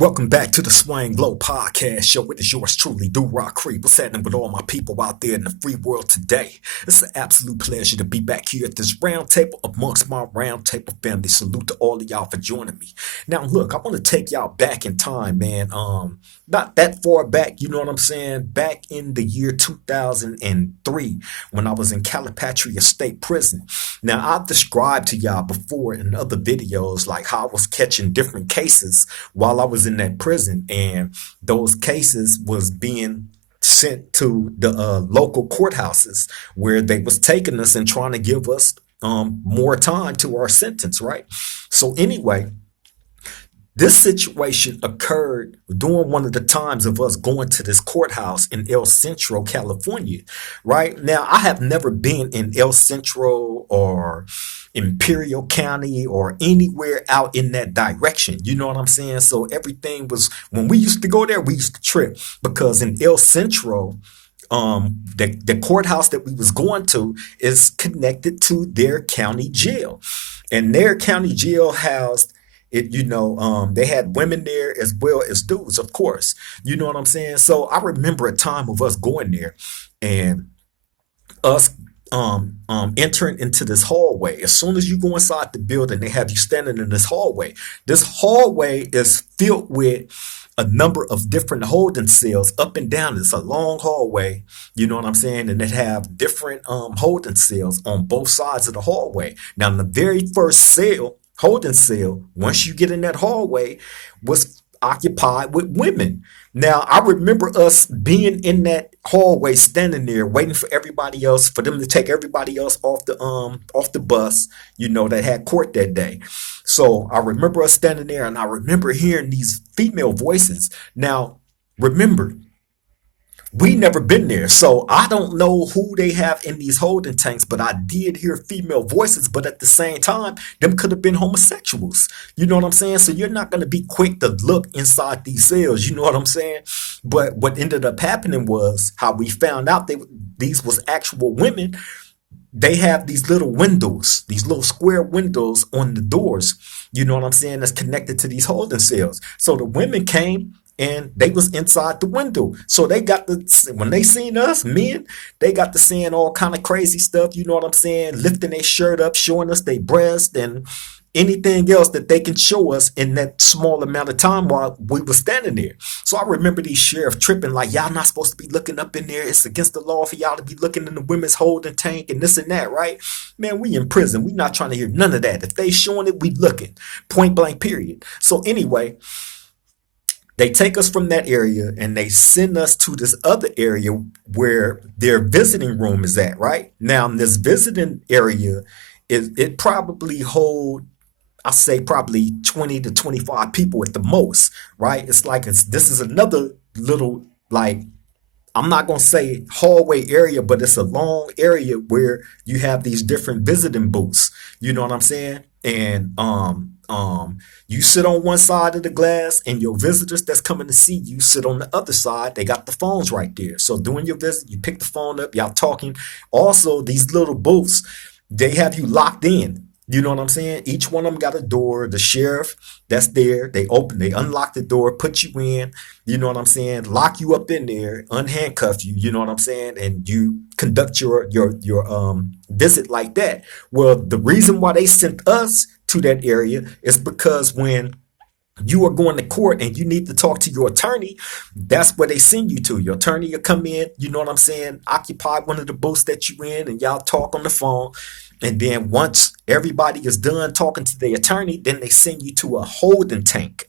Welcome back to the Swing Glow Podcast Show. It is yours truly, Do Rock Creep. What's happening with all my people out there in the free world today? It's an absolute pleasure to be back here at this round table amongst my round table family. Salute to all of y'all for joining me. Now, look, I want to take y'all back in time, man. Not that far back, you know what I'm saying? Back in the year 2003, when I was in Calipatria State Prison. Now, I've described to y'all before in other videos, like how I was catching different cases while I was in that prison, and those cases was being sent to the local courthouses where they was taking us and trying to give us more time to our sentence, right? So anyway, this situation occurred during one of the times of us going to this courthouse in El Centro, California, right? Now, I have never been in El Centro or Imperial County or anywhere out in that direction. You know what I'm saying? So everything was, when we used to go there, we used to trip because in El Centro, the courthouse that we was going to is connected to their county jail. And their county jail housed it, they had women there as well as dudes, of course. You know what I'm saying? So I remember a time of us going there and us entering into this hallway. As soon as you go inside the building, they have you standing in this hallway. This hallway is filled with a number of different holding cells up and down. It's a long hallway, you know what I'm saying? And they have different holding cells on both sides of the hallway. Now, in the very first holding cell, once you get in that hallway, was occupied with women. Now, I remember us being in that hallway, standing there, waiting for everybody else, for them to take everybody else off the bus, that had court that day. So I remember us standing there, and I remember hearing these female voices. Now, remember, we never been there, so I don't know who they have in these holding tanks, but I did hear female voices, but at the same time, them could have been homosexuals. You know what I'm saying? So you're not going to be quick to look inside these cells, you know what I'm saying? But what ended up happening was how we found out these was actual women. They have these little windows, these little square windows on the doors, you know what I'm saying, that's connected to these holding cells. So the women came, and they was inside the window. So they got when they seen us, men, they got to saying all kind of crazy stuff, you know what I'm saying? Lifting their shirt up, showing us their breast and anything else that they can show us in that small amount of time while we were standing there. So I remember these sheriff tripping like, y'all not supposed to be looking up in there. It's against the law for y'all to be looking in the women's holding tank and this and that, right? Man, we in prison. We not trying to hear none of that. If they showing it, we looking. Point blank, period. So anyway, they take us from that area and they send us to this other area where their visiting room is at, right? Now, in this visiting area, it probably hold, I say probably 20 to 25 people at the most, right? It's like this is another little, like, I'm not going to say hallway area, but it's a long area where you have these different visiting booths. You know what I'm saying? And you sit on one side of the glass and your visitors that's coming to see you sit on the other side. They got the phones right there. So during your visit, you pick the phone up, y'all talking. Also, these little booths, they have you locked in. You know what I'm saying? Each one of them got a door. The sheriff that's there, they unlock the door, put you in, you know what I'm saying? Lock you up in there, unhandcuff you, you know what I'm saying? And you conduct your visit like that. Well, the reason why they sent us to that area is because when you are going to court and you need to talk to your attorney, that's where they send you to. Your attorney will come in, you know what I'm saying, occupy one of the booths that you in, and y'all talk on the phone. And then once everybody is done talking to the attorney, then they send you to a holding tank,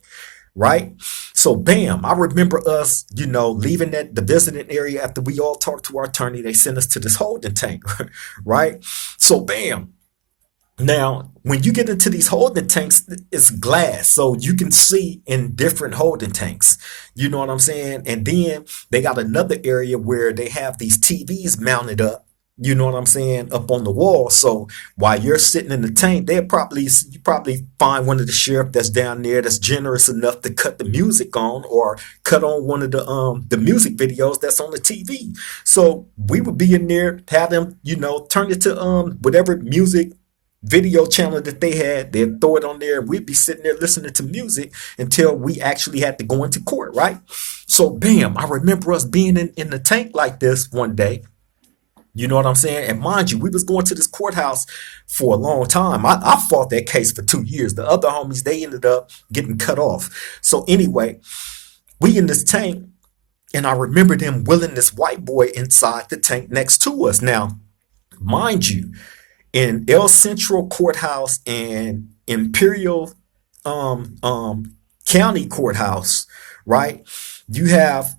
right? So bam, I remember us, leaving the visiting area after we all talked to our attorney. They sent us to this holding tank, right? So bam. Now, when you get into these holding tanks, it's glass, so you can see in different holding tanks. You know what I'm saying? And then they got another area where they have these TVs mounted up. You know what I'm saying? Up on the wall. So while you're sitting in the tank, you probably find one of the sheriff that's down there that's generous enough to cut the music on or cut on one of the music videos that's on the TV. So we would be in there, have them, turn it to whatever music video channel that they had. They'd throw it on there, and we'd be sitting there listening to music until we actually had to go into court, right? So bam, I remember us being in the tank like this one day. You know what I'm saying? And mind you, we was going to this courthouse for a long time. I fought that case for 2 years. The other homies, they ended up getting cut off. So anyway, we in this tank, and I remember them wheeling this white boy inside the tank next to us. Now, mind you, in El Centro Courthouse and Imperial County Courthouse, right? You have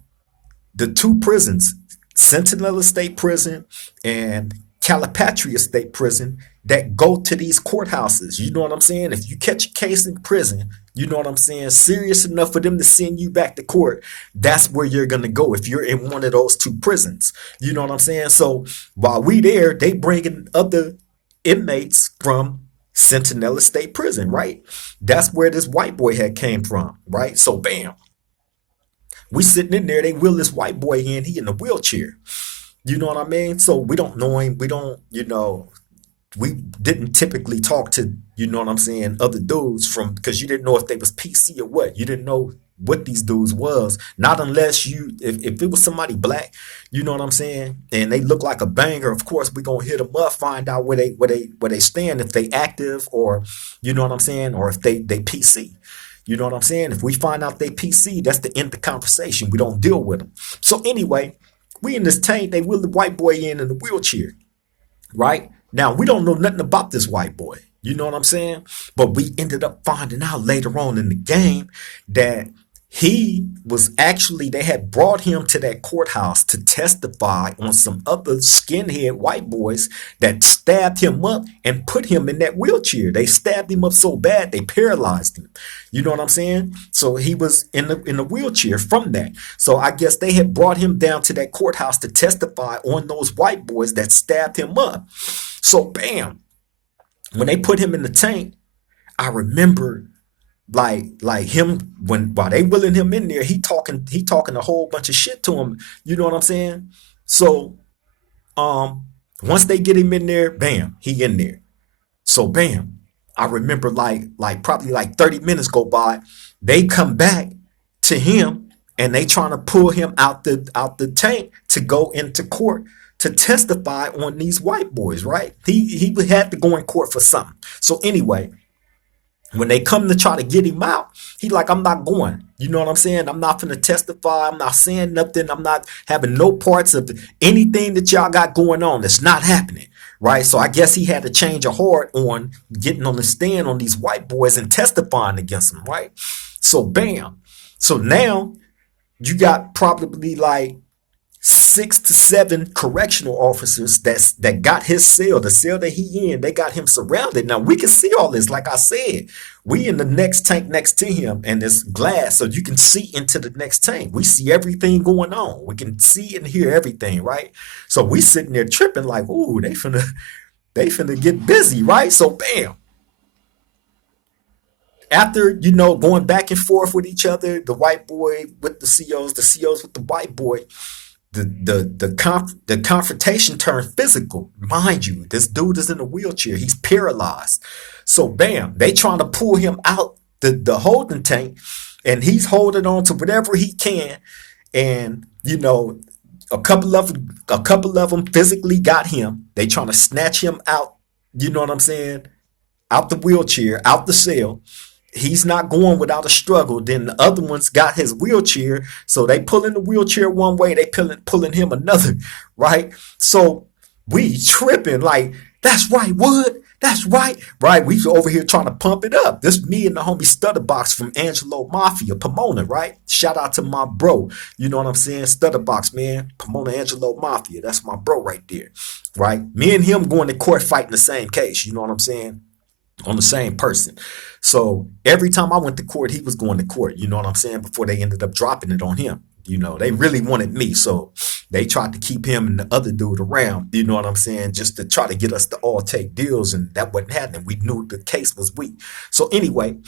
the two prisons, Sentinel State Prison and Calipatria State Prison, that go to these courthouses. You know what I'm saying? If you catch a case in prison, you know what I'm saying, serious enough for them to send you back to court, that's where you're going to go if you're in one of those two prisons. You know what I'm saying? So while we there, they bringing other inmates from Sentinel State Prison, right? That's where this white boy had came from, right? So bam, we sitting in there, they wheel this white boy in, he in a wheelchair. You know what I mean? So we don't know him. We don't, we didn't typically talk to, you know what I'm saying, other dudes from, because you didn't know if they was PC or what. You didn't know what these dudes was. Not unless if it was somebody black, you know what I'm saying, and they look like a banger, of course we gonna hit them up, find out where they stand, if they active, or you know what I'm saying, or if they PC. You know what I'm saying? If we find out they PC, that's the end of the conversation. We don't deal with them. So anyway, we in this tank, they wheel the white boy in a wheelchair, right? Now, we don't know nothing about this white boy. You know what I'm saying? But we ended up finding out later on in the game that he was actually, they had brought him to that courthouse to testify on some other skinhead white boys that stabbed him up and put him in that wheelchair. They stabbed him up so bad, they paralyzed him. You know what I'm saying? So he was in the wheelchair from that. So I guess they had brought him down to that courthouse to testify on those white boys that stabbed him up. So bam, when they put him in the tank, I remember like him, while they wheeling him in there, he talking a whole bunch of shit to him. You know what I'm saying? So once they get him in there, bam, he in there. So bam, I remember like probably like 30 minutes go by, they come back to him and they trying to pull him out the tank to go into court to testify on these white boys, right? He had to go in court for something. So anyway, when they come to try to get him out, he like, I'm not going. You know what I'm saying? I'm not finna testify. I'm not saying nothing. I'm not having no parts of anything that y'all got going on. It's not happening, right? So I guess he had to change a heart on getting on the stand on these white boys and testifying against them, right? So bam. So now you got probably like 6 to 7 correctional officers that got his cell, the cell that he in. They got him surrounded. Now we can see all this. Like I said, we in the next tank next to him, and it's glass, so you can see into the next tank. We see everything going on. We can see and hear everything, right? So we sitting there tripping like, ooh, they finna get busy, right? So bam. After, going back and forth with each other, the white boy with the COs with the white boy, the confrontation turned physical. Mind you, this dude is in a wheelchair. He's paralyzed. So bam, they trying to pull him out the holding tank, and he's holding on to whatever he can. And a couple of them physically got him. They trying to snatch him out. You know what I'm saying? Out the wheelchair, out the cell. He's not going without a struggle. Then the other ones got his wheelchair, so they pulling the wheelchair one way, they pulling him another, right? So we tripping like, that's right, Wood, that's right, right? We over here trying to pump it up. This me and the homie Stutterbox from Angelo Mafia, Pomona, right? Shout out to my bro, you know what I'm saying? Stutterbox, man, Pomona Angelo Mafia, that's my bro right there, right? Me and him going to court fighting the same case, you know what I'm saying? On the same person. So every time I went to court, he was going to court. You know what I'm saying? Before they ended up dropping it on him. They really wanted me. So they tried to keep him and the other dude around. You know what I'm saying? Just to try to get us to all take deals. And that wasn't happening. We knew the case was weak. So anyway,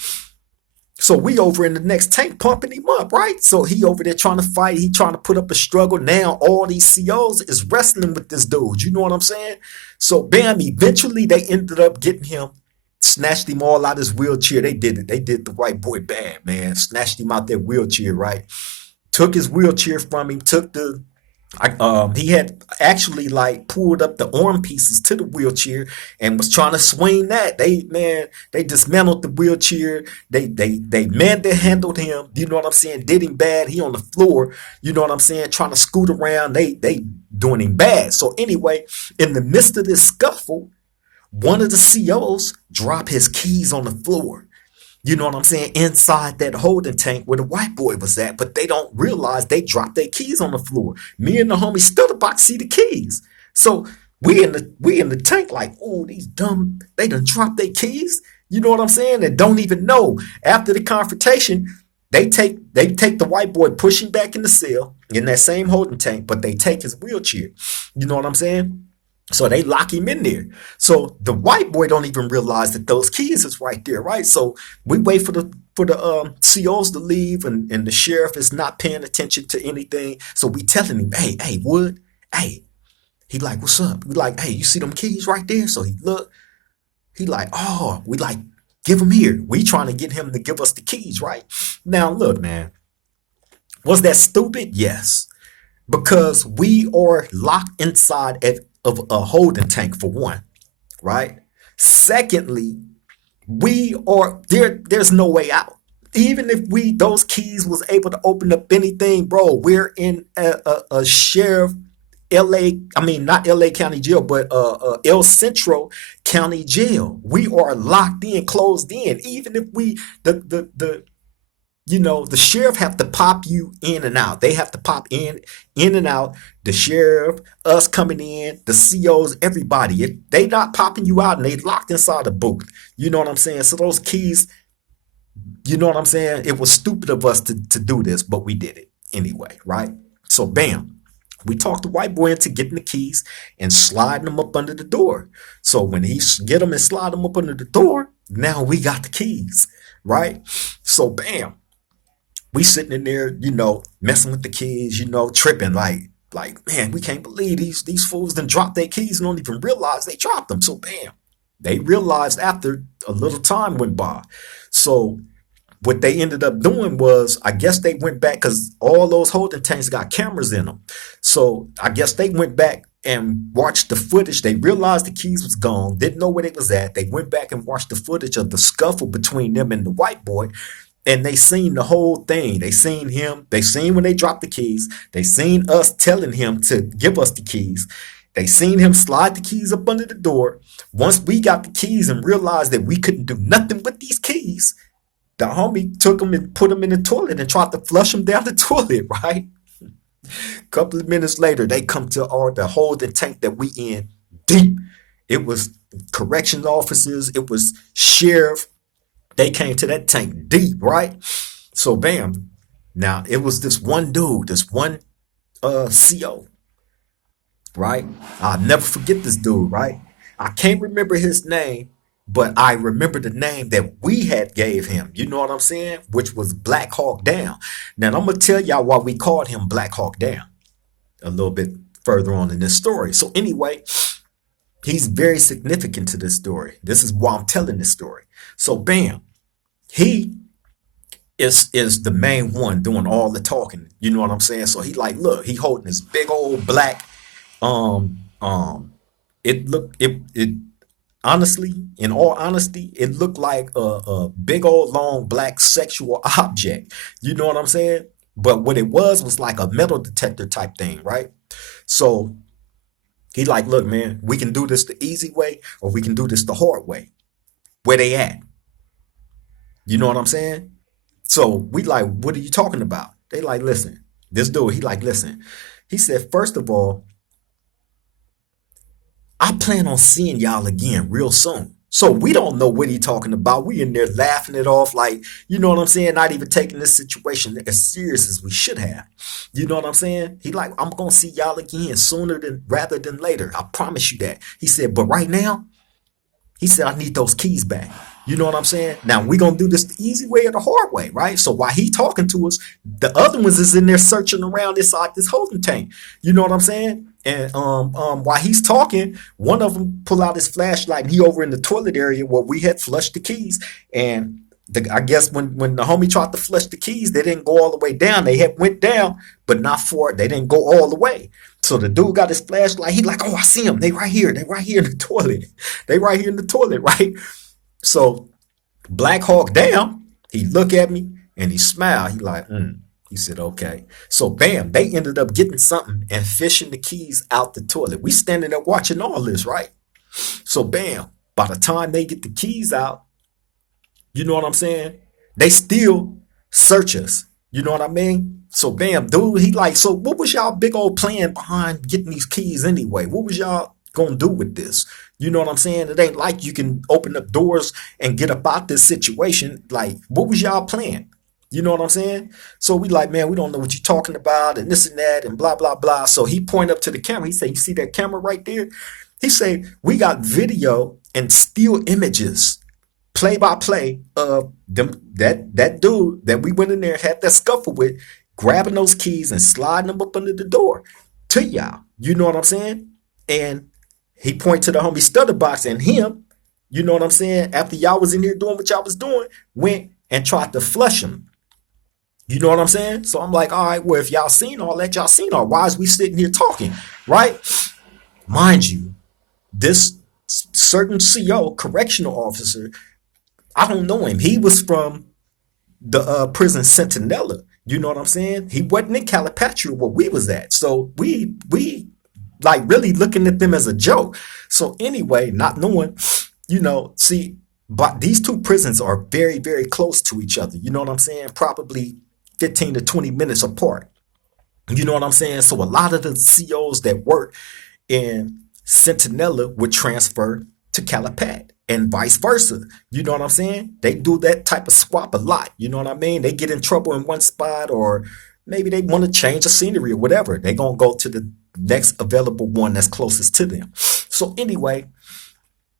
So we over in the next tank pumping him up, right? So he over there trying to fight. He trying to put up a struggle. Now all these COs is wrestling with this dude. You know what I'm saying? So bam, eventually they ended up getting him, snatched him all out his wheelchair. They did it. They did the white boy bad, man. Snatched him out that wheelchair, right? Took his wheelchair from him, took he had actually like pulled up the arm pieces to the wheelchair and was trying to swing that. They dismantled the wheelchair. They manhandled him. You know what I'm saying? Did him bad. He on the floor. You know what I'm saying? Trying to scoot around. They doing him bad. So anyway, in the midst of this scuffle, one of the COs dropped his keys on the floor. You know what I'm saying? Inside that holding tank where the white boy was at, but they don't realize they dropped their keys on the floor. Me and the homie stood about to see the keys. So we in the tank like, oh, these dumb, they done dropped their keys. You know what I'm saying? And don't even know. After the confrontation, they take the white boy, push him back in the cell in that same holding tank, but they take his wheelchair. You know what I'm saying? So they lock him in there. So the white boy don't even realize that those keys is right there, right? So we wait for the COs to leave, and the sheriff is not paying attention to anything. So we telling him, hey, Wood, hey. He like, what's up? We like, hey, you see them keys right there? So he look, he like, oh, we like, give them here. We trying to get him to give us the keys, right? Now look, man, was that stupid? Yes, because we are locked inside of a holding tank for one, right? Secondly, we are there. There's no way out. Even if those keys was able to open up anything, bro, we're in a sheriff LA, I mean not LA County Jail, but El Centro County Jail. We are locked in, closed in. Even if the the sheriff have to pop you in and out. They have to pop in and out. The sheriff, us coming in, the COs, everybody. If they not popping you out and they locked inside the booth, you know what I'm saying? So those keys, you know what I'm saying? It was stupid of us to do this, but we did it anyway, right? So bam. We talked the white boy into getting the keys and sliding them up under the door. So when he get them and slide them up under the door, now we got the keys, right? So bam, we sitting in there, messing with the keys, tripping like man, we can't believe these fools done dropped their keys and don't even realize they dropped them. So bam, they realized after a little time went by. So what they ended up doing was, I guess they went back because all those holding tanks got cameras in them. So I guess they went back and watched the footage. They realized the keys was gone, didn't know where they was at. They went back and watched the footage of the scuffle between them and the white boy. And they seen the whole thing. They seen him. They seen when they dropped the keys. They seen us telling him to give us the keys. They seen him slide the keys up under the door. Once we got the keys and realized that we couldn't do nothing with these keys, the homie took them and put them in the toilet and tried to flush them down the toilet, right? A couple of minutes later, they come to the holding tank that we in deep. It was corrections officers. It was sheriff. They came to that tank deep, right? So bam. Now it was this one dude, this one CO, right? I'll never forget this dude, right? I can't remember his name, but I remember the name that we had gave him. You know what I'm saying? Which was Black Hawk Down. Now I'm gonna tell y'all why we called him Black Hawk Down a little bit further on in this story. So anyway, he's very significant to this story. This is why I'm telling this story. So bam, he is the main one doing all the talking. You know what I'm saying? So he like, look, he holding this big old black um um it honestly, in all honesty, it looked like a big old long black sexual object. You know what I'm saying? But what it was like a metal detector type thing, right? So he like, look, man, we can do this the easy way or we can do this the hard way. Where they at? You know what I'm saying? So we like, what are you talking about? They like, listen, this dude, he like, listen. He said, first of all, I plan on seeing y'all again real soon. So we don't know what he talking about. We in there laughing it off like, you know what I'm saying? Not even taking this situation as serious as we should have. You know what I'm saying? He like, I'm going to see y'all again sooner than rather than later. I promise you that. He said, but right now, he said, I need those keys back. You know what I'm saying? Now we gonna do this the easy way or the hard way, right? So while he talking to us, the other ones is in there searching around inside this holding tank. You know what I'm saying? And while he's talking, one of them pull out his flashlight and he over in the toilet area where we had flushed the keys. And I guess when the homie tried to flush the keys, they didn't go all the way down. They had went down, but not for it. They didn't go all the way. So the dude got his flashlight. He like, oh, I see them. They right here. They right here in the toilet. They right here in the toilet, right? So Black Hawk down, he look at me and he smiled. He like, He said, okay. So bam, they ended up getting something and fishing the keys out the toilet. We standing there watching all this, right? So bam, by the time they get the keys out, you know what I'm saying? They still search us. You know what I mean? So bam, dude, he like, so what was y'all big old plan behind getting these keys anyway? What was y'all gonna do with this? You know what I'm saying? It ain't like you can open up doors and get about this situation. Like, what was y'all plan? You know what I'm saying? So we like, man, we don't know what you're talking about and this and that and blah, blah, blah. So he point up to the camera. He said, you see that camera right there? He said, we got video and still images, play by play of them, that dude that we went in there, had that scuffle with, grabbing those keys and sliding them up under the door to y'all. You know what I'm saying? And he point to the homie Stutterbox and him, you know what I'm saying? After y'all was in here doing what y'all was doing, went and tried to flush him. You know what I'm saying? So I'm like, all right, well, if y'all seen all that, y'all seen all. Why is we sitting here talking, right? Mind you, this certain CO, correctional officer, I don't know him. He was from the prison Centinela. You know what I'm saying? He wasn't in Calipatria where we was at. So we like really looking at them as a joke. So anyway, not knowing, see, but these two prisons are very, very close to each other. You know what I'm saying? Probably 15 to 20 minutes apart. You know what I'm saying? So a lot of the COs that work in Centinela would transfer to Calipat and vice versa. You know what I'm saying? They do that type of swap a lot. You know what I mean? They get in trouble in one spot, or maybe they want to change the scenery or whatever. They're going to go to the next available one that's closest to them. So anyway,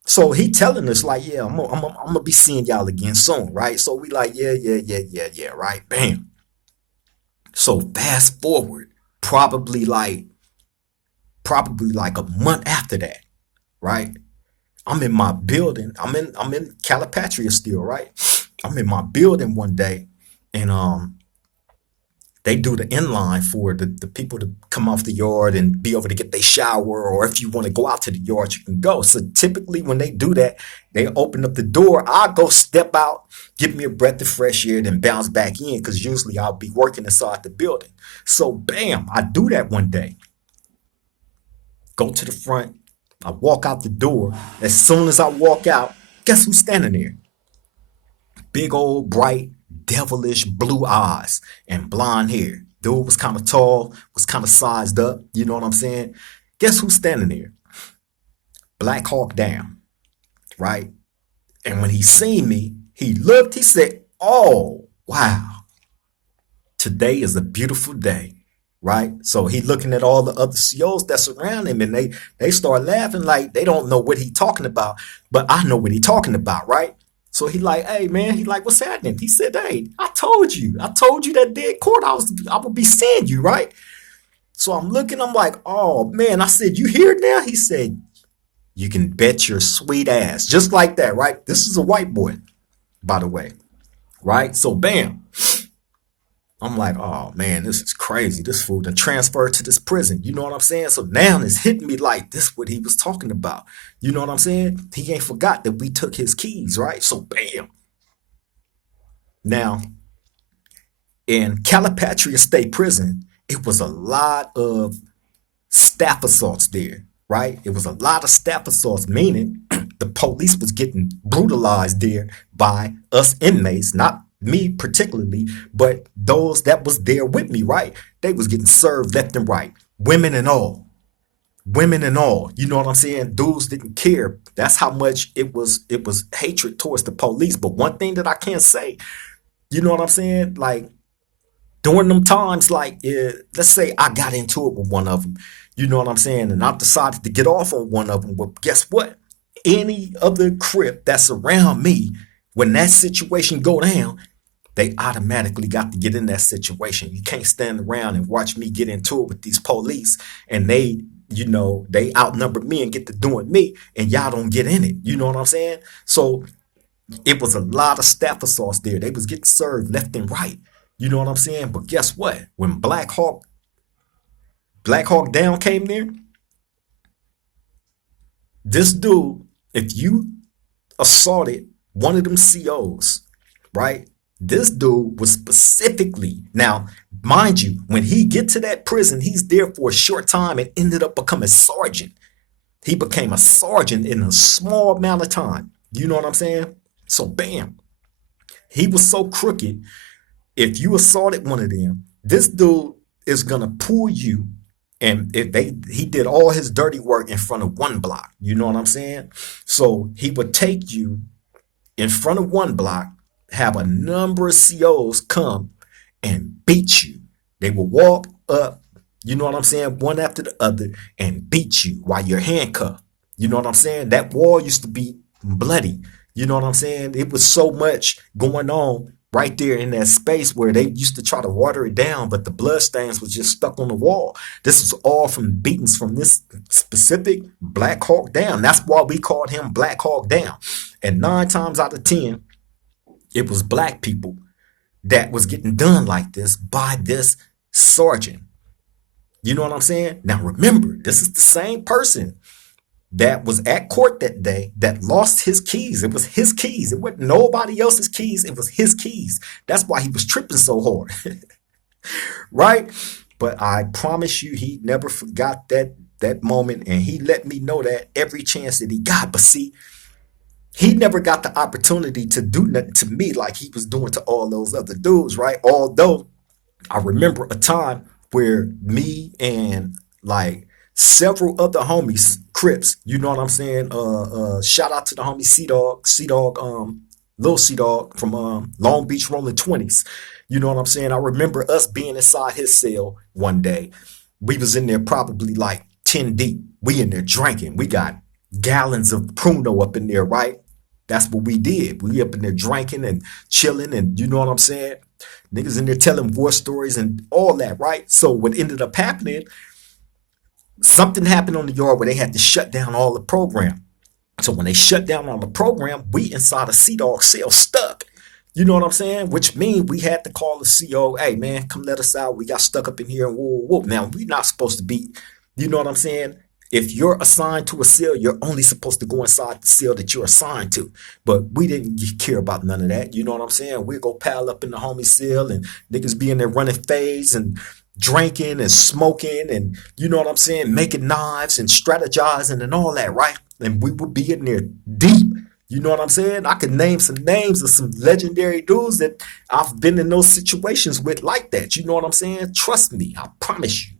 so he telling us like, yeah, I'm gonna be seeing y'all again soon, right? So we like, yeah, right? Bam. So fast forward, probably like a month after that, right? I'm in my building. I'm in Calipatria still, right? I'm in my building one day, and they do the inline for the people to come off the yard and be able to get their shower, or if you want to go out to the yard, you can go. So typically when they do that, they open up the door. I'll go step out, give me a breath of fresh air, then bounce back in, because usually I'll be working inside the building. So bam, I do that one day. Go to the front. I walk out the door. As soon as I walk out, guess who's standing there? Big old bright devilish blue eyes and blonde hair. Dude was kind of tall, was kind of sized up. You know what I'm saying? Guess who's standing there? Black Hawk down, right? And when he seen me, he looked, he said, oh, wow. Today is a beautiful day, right? So he looking at all the other COs that's around him, and they start laughing like they don't know what he talking about, but I know what he talking about, right? So he like, hey man, he like, what's happening? He said, hey, I told you that day at court I would be seeing you, right? So I'm looking, I'm like, oh man, I said, you here now? He said, you can bet your sweet ass. Just like that, right? This is a white boy, by the way, right? So bam, I'm like, oh man, this is crazy. This fool done transferred to this prison. You know what I'm saying? So now it's hitting me like this is what he was talking about. You know what I'm saying? He ain't forgot that we took his keys, right? So bam. Now, in Calipatria State Prison, it was a lot of staff assaults there, right? It was a lot of staff assaults, meaning the police was getting brutalized there by us inmates, not me particularly, but those that was there with me, right? They was getting served left and right, women and all, you know what I'm saying? Dudes didn't care. That's how much it was hatred towards the police. But one thing that I can't say, you know what I'm saying? Like during them times, like let's say I got into it with one of them, you know what I'm saying? And I decided to get off on one of them. Well, guess what? Any other crip that's around me When that situation go down, they automatically got to get in that situation. You can't stand around and watch me get into it with these police and they outnumber me and get to doing me and y'all don't get in it. You know what I'm saying? So it was a lot of staff assaults there. They was getting served left and right. You know what I'm saying? But guess what? When Black Hawk Down came there, this dude, if you assaulted one of them COs, right? This dude was specifically, now, mind you, when he get to that prison, he's there for a short time and ended up becoming sergeant. He became a sergeant in a small amount of time. You know what I'm saying? So bam, he was so crooked. If you assaulted one of them, this dude is gonna pull you, and he did all his dirty work in front of one block. You know what I'm saying? So he would take you in front of one block, have a number of COs come and beat you. They will walk up, you know what I'm saying, one after the other and beat you while you're handcuffed. You know what I'm saying? That wall used to be bloody. You know what I'm saying? It was so much going on right there in that space where they used to try to water it down, but the blood stains was just stuck on the wall. This was all from beatings from this specific Black Hawk Down. That's why we called him Black Hawk Down. And 9 times out of 10, it was black people that was getting done like this by this sergeant. You know what I'm saying? Now remember, this is the same person that was at court that day that lost his keys. It was his keys. It wasn't nobody else's keys. It was his keys. That's why he was tripping so hard. Right? But I promise you, he never forgot that moment, and he let me know that every chance that he got. But see, he never got the opportunity to do nothing to me like he was doing to all those other dudes, right? Although I remember a time where me and like several other homies, Crips, you know what I'm saying? Shout out to the homie C-Dog, Lil C-Dog from Long Beach Rolling 20s. You know what I'm saying? I remember us being inside his cell one day. We was in there probably like 10 deep. We in there drinking. We got gallons of Pruno up in there, right? That's what we did. We up in there drinking and chilling, and you know what I'm saying? Niggas in there telling war stories and all that, right? So what ended up happening, something happened on the yard where they had to shut down all the program. So when they shut down all the program, we inside a C-Dog cell stuck. You know what I'm saying? Which means we had to call the CO, hey man, come let us out. We got stuck up in here and whoa, whoa. Now we're not supposed to be, you know what I'm saying? If you're assigned to a cell, you're only supposed to go inside the cell that you're assigned to. But we didn't care about none of that. You know what I'm saying? We go pile up in the homie cell and niggas be in there running fades and drinking and smoking and, you know what I'm saying, making knives and strategizing and all that, right? And we would be in there deep. You know what I'm saying? I could name some names of some legendary dudes that I've been in those situations with like that. You know what I'm saying? Trust me. I promise you.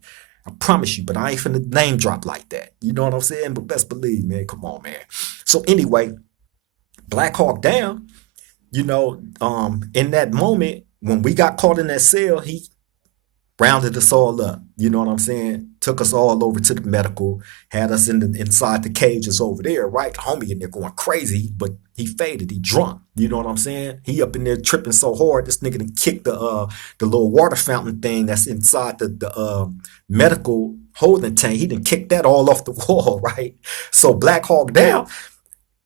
I promise you, but I ain't finna name drop like that. You know what I'm saying? But best believe, man. Come on, man. So anyway, Black Hawk Down, you know, in that moment, when we got caught in that cell, he rounded us all up. You know what I'm saying? Took us all over to the medical, had us inside the cages over there, right? The homie in there going crazy, but he faded. He drunk. You know what I'm saying? He up in there tripping so hard, this nigga done kicked the little water fountain thing that's inside the medical holding tank. He done kicked that all off the wall, right? So Black Hawk Down,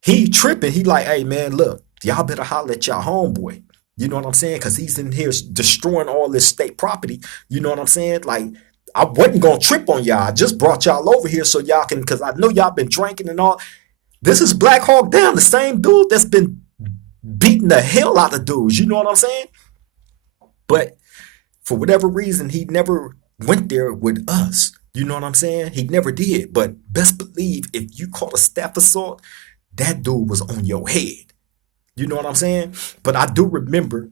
he tripping. He like, hey man, look, y'all better holler at y'all homeboy. You know what I'm saying? Because he's in here destroying all this state property. You know what I'm saying? Like, I wasn't going to trip on y'all. I just brought y'all over here so y'all can, because I know y'all been drinking and all. This is Black Hawk Down, the same dude that's been beating the hell out of dudes. You know what I'm saying? But for whatever reason, he never went there with us. You know what I'm saying? He never did. But best believe if you caught a staff assault, that dude was on your head. You know what I'm saying? But I do remember,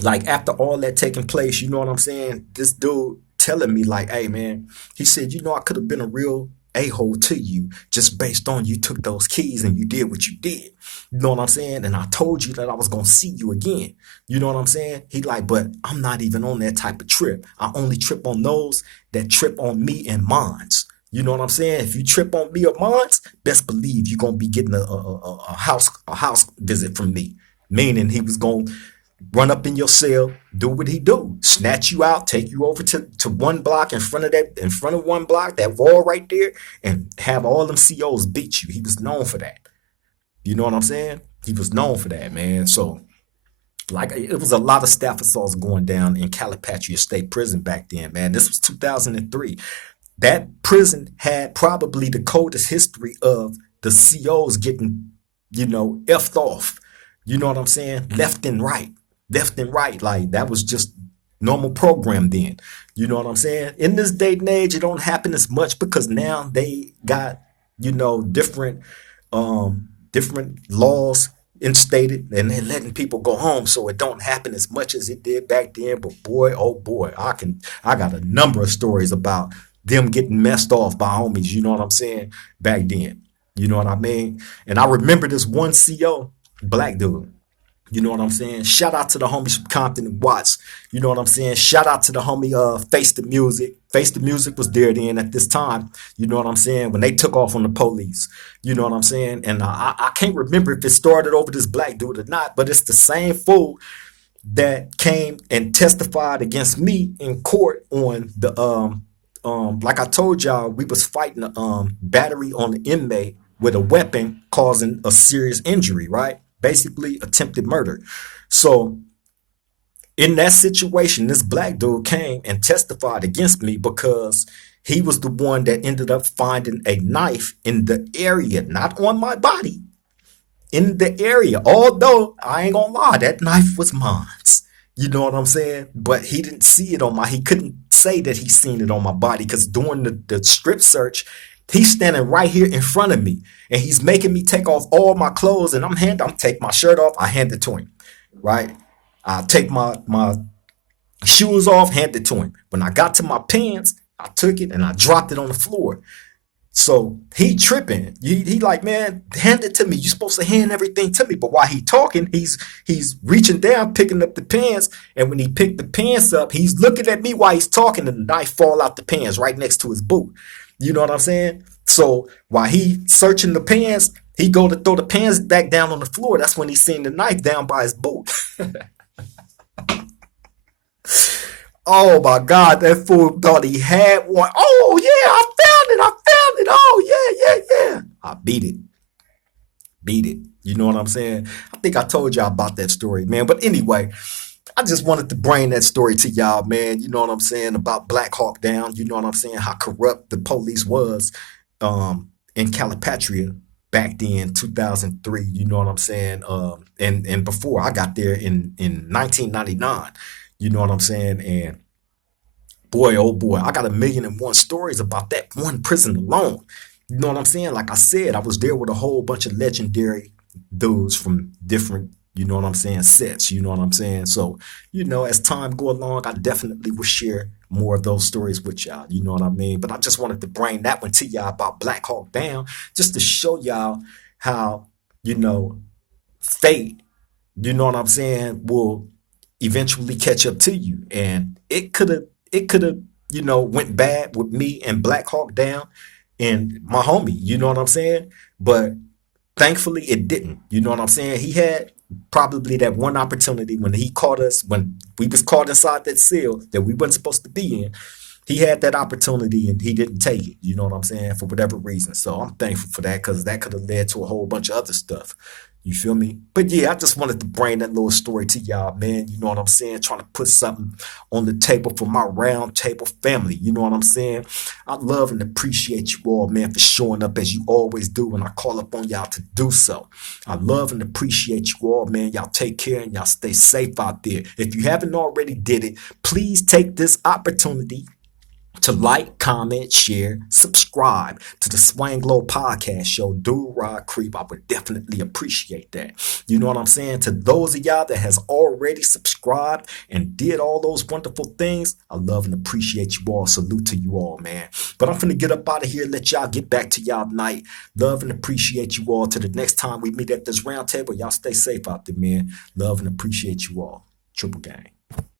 like, after all that taking place, you know what I'm saying? This dude telling me, like, hey, man, he said, you know, I could have been a real a-hole to you just based on you took those keys and you did what you did. You know what I'm saying? And I told you that I was going to see you again. You know what I'm saying? He like, but I'm not even on that type of trip. I only trip on those that trip on me and mines. You know what I'm saying? If you trip on me or mine, best believe you're gonna be getting a house visit from me. meaning he was going to run up in your cell, do what he do, snatch you out, take you over to one block in front of one block, that wall right there, and have all them COs beat you. He was known for that. You know what I'm saying? He was known for that, man. So, like, it was a lot of staff assaults going down in Calipatria State Prison back then, man. This was 2003. That prison had probably the coldest history of the COs getting, effed off. You know what I'm saying? Left and right. Left and right. Like, that was just normal program then. You know what I'm saying? In this day and age, it don't happen as much because now they got, different different laws instated and they're letting people go home, so it don't happen as much as it did back then. But boy, oh boy, I got a number of stories about them getting messed off by homies, you know what I'm saying, back then. You know what I mean? And I remember this one CO, black dude. You know what I'm saying? Shout out to the homies from Compton and Watts. You know what I'm saying? Shout out to the homie Face the Music. Face the Music was there then at this time. You know what I'm saying? When they took off on the police. You know what I'm saying? And I can't remember if it started over this black dude or not, but it's the same fool that came and testified against me in court on the like I told y'all, we was fighting a battery on the inmate with a weapon causing a serious injury, right? Basically attempted murder. So in that situation, this black dude came and testified against me because he was the one that ended up finding a knife in the area, not on my body, in the area. Although I ain't gonna lie, that knife was mine. You know what I'm saying? But he didn't see it he couldn't say that he seen it on my body because during the strip search, he's standing right here in front of me and he's making me take off all my clothes and I'm take my shirt off. I hand it to him, right? I take my shoes off, hand it to him. When I got to my pants, I took it and I dropped it on the floor. So he tripping. He like, man, hand it to me. You're supposed to hand everything to me. But while he talking, he's reaching down, picking up the pants. And when he picked the pants up, he's looking at me while he's talking and the knife fall out the pants right next to his boot. You know what I'm saying? So while he searching the pants, he go to throw the pants back down on the floor. That's when he seen the knife down by his boot. Oh my God, that fool thought he had one. Oh yeah, I found it. Oh yeah. I beat it. You know what I'm saying? I think I told y'all about that story, man. But anyway, I just wanted to bring that story to y'all, man. You know what I'm saying about Black Hawk Down. You know what I'm saying? How corrupt the police was in Calipatria back then, 2003. You know what I'm saying? And before I got there in 1999. You know what I'm saying? And boy, oh boy, I got 1,000,001 stories about that one prison alone. You know what I'm saying? Like I said, I was there with a whole bunch of legendary dudes from different, you know what I'm saying, sets. You know what I'm saying? So, as time go along, I definitely will share more of those stories with y'all. You know what I mean? But I just wanted to bring that one to y'all about Black Hawk Down, just to show y'all how, fate, you know what I'm saying, will eventually catch up to you. And it could have, went bad with me and Black Hawk Down and my homie, you know what I'm saying? But thankfully it didn't. You know what I'm saying? He had probably that one opportunity when he caught us, when we was caught inside that cell that we weren't supposed to be in. He had that opportunity and he didn't take it, you know what I'm saying, for whatever reason. So I'm thankful for that because that could have led to a whole bunch of other stuff. You feel me? But yeah, I just wanted to bring that little story to y'all, man. You know what I'm saying? Trying to put something on the table for my round table family. You know what I'm saying? I love and appreciate you all, man, for showing up as you always do when I call up on y'all to do so. I love and appreciate you all, man. Y'all take care and y'all stay safe out there. If you haven't already did it, please take this opportunity to like, comment, share, subscribe to the Swang Glow Podcast Show. Do Rod Creep. I would definitely appreciate that. You know what I'm saying? To those of y'all that has already subscribed and did all those wonderful things, I love and appreciate you all. Salute to you all, man. But I'm finna get up out of here, let y'all get back to y'all night. Love and appreciate you all. To the next time we meet at this round table, y'all stay safe out there, man. Love and appreciate you all. Triple gang.